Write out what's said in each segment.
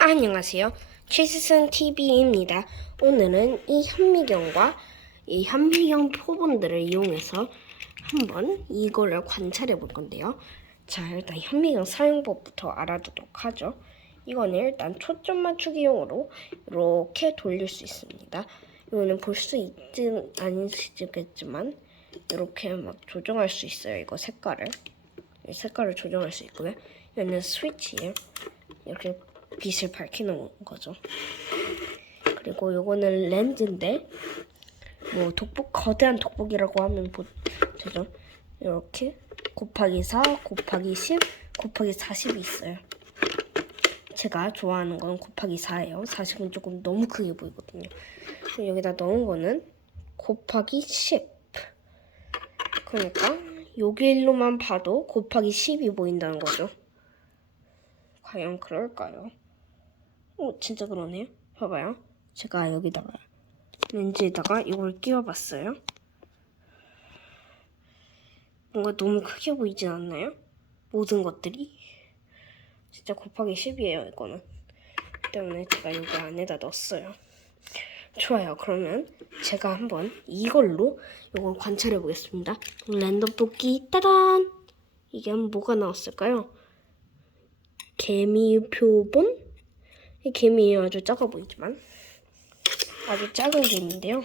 안녕하세요. 최수선 TV입니다. 오늘은 이 현미경과 이 현미경 표본들을 이용해서 한번 이거를 관찰해 볼 건데요. 자, 일단 현미경 사용법부터 알아두도록 하죠. 이거는 일단 초점 맞추기용으로 이렇게 돌릴 수 있습니다. 이거는 볼 수 있진 않으시겠지만 이렇게 막 조정할 수 있어요. 이거 색깔을 이 색깔을 조정할 수 있고요. 이거는 스위치예요. 이렇게 빛을 밝히는 거죠. 그리고 요거는 렌즈인데 뭐 돋보 거대한 돋보기라고 하면 보, 되죠. 이렇게 곱하기 4 곱하기 10 곱하기 40이 있어요. 제가 좋아하는 건 곱하기 4예요. 40은 조금 너무 크게 보이거든요. 여기다 넣은 거는 곱하기 10. 그러니까 여기로만 봐도 곱하기 10이 보인다는 거죠. 과연 그럴까요? 오, 진짜 그러네요. 봐봐요. 제가 여기다가 렌즈에다가 이걸 끼워봤어요. 뭔가 너무 크게 보이진 않나요? 모든 것들이 진짜 곱하기 10이에요. 이거는 때문에 제가 여기 안에다 넣었어요. 좋아요. 그러면 제가 한번 이걸로 이걸 관찰해 보겠습니다. 랜덤 뽑기 따단! 이게 뭐가 나왔을까요? 개미 표본? 이 개미 아주 작아 보이지만 아주 작은 개미인데요.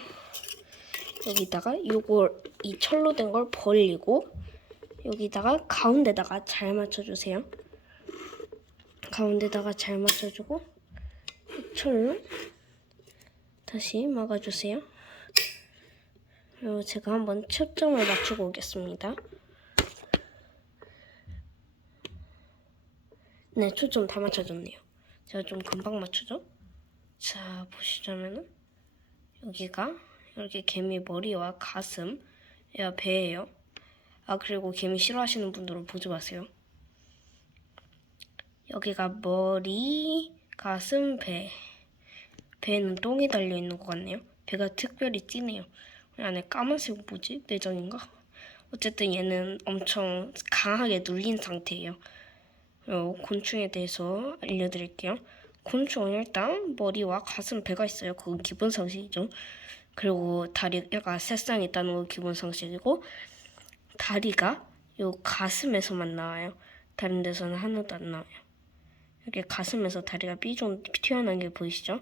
여기다가 요걸 이 철로 된 걸 벌리고 여기다가 가운데다가 잘 맞춰주세요. 가운데다가 잘 맞춰주고 이 철로 다시 막아주세요. 그리고 제가 한번 초점을 맞추고 오겠습니다. 네, 초점 다 맞춰줬네요. 제가 좀 금방 맞추죠? 자, 보시자면은 여기가 이렇게 개미 머리와 가슴, 야 배예요. 아 그리고 개미 싫어하시는 분들은 보지 마세요. 여기가 머리, 가슴, 배. 배에는 똥이 달려 있는 것 같네요. 배가 특별히 진해요. 안에 까만색 뭐지? 내장인가? 어쨌든 얘는 엄청 강하게 눌린 상태예요. 어, 곤충에 대해서 알려드릴게요. 곤충은 일단 머리와 가슴, 배가 있어요. 그건 기본 상식이죠. 그리고 다리가 세쌍 있다는 건 기본 상식이고 다리가 요 가슴에서만 나와요. 다른 데서는 하나도 안 나와요. 이렇게 가슴에서 다리가 삐좀 튀어나온 게 보이시죠?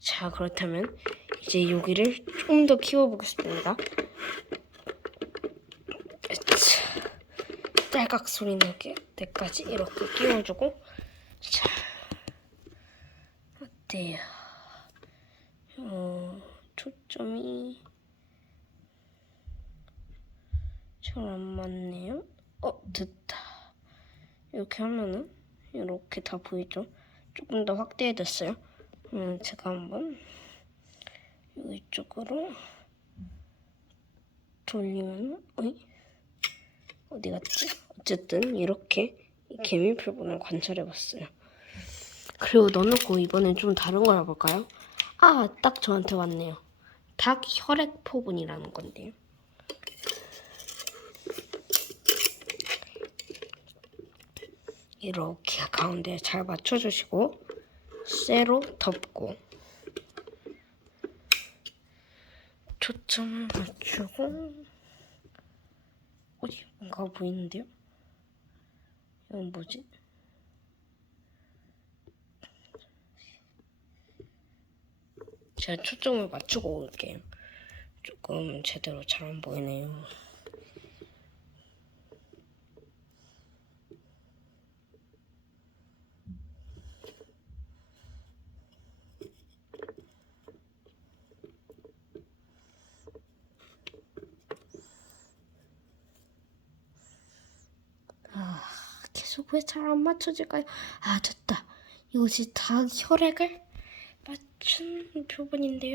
자 그렇다면 이제 여기를 좀 더 키워보겠습니다. 자, 딸깍 소리 나게 때까지 이렇게 끼워주고 자 어때요? 어, 초점이 잘 안 맞네요. 어 됐다. 이렇게 하면은 이렇게 다 보이죠? 조금 더 확대해졌어요. 음, 제가 한번 이쪽으로 돌리면 어이? 어디 갔지? 어쨌든 이렇게 이 개미 표본을 관찰해봤어요. 그리고 넣어놓고 이번엔 좀 다른 걸 해볼까요? 아, 딱 저한테 왔네요. 닭 혈액 표본이라는 건데요. 이렇게 가운데 잘 맞춰주시고 쇠로 덮고 초점을 맞추고 어디 뭔가 보이는데요? 이건 뭐지? 제가 초점을 맞추고 올게요. 조금 제대로 잘 안 보이네요. 아, 계속 왜 잘 안 맞춰질까요? 아, 됐다. 이것이 닭 혈액을 맞춘 표본인데요.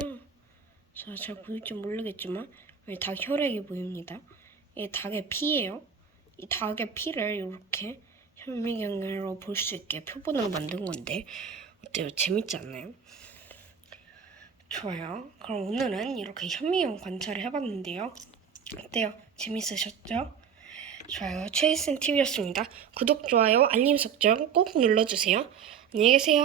자, 잘 보일지 모르겠지만 닭 혈액이 보입니다. 이 닭의 피예요. 이 닭의 피를 이렇게 현미경으로 볼 수 있게 표본으로 만든 건데 어때요? 재밌지 않나요? 좋아요. 그럼 오늘은 이렇게 현미경 관찰을 해봤는데요. 어때요? 재밌으셨죠? 좋아요. 최희승 TV였습니다. 구독, 좋아요, 알림 설정 꼭 눌러주세요. 안녕히 계세요.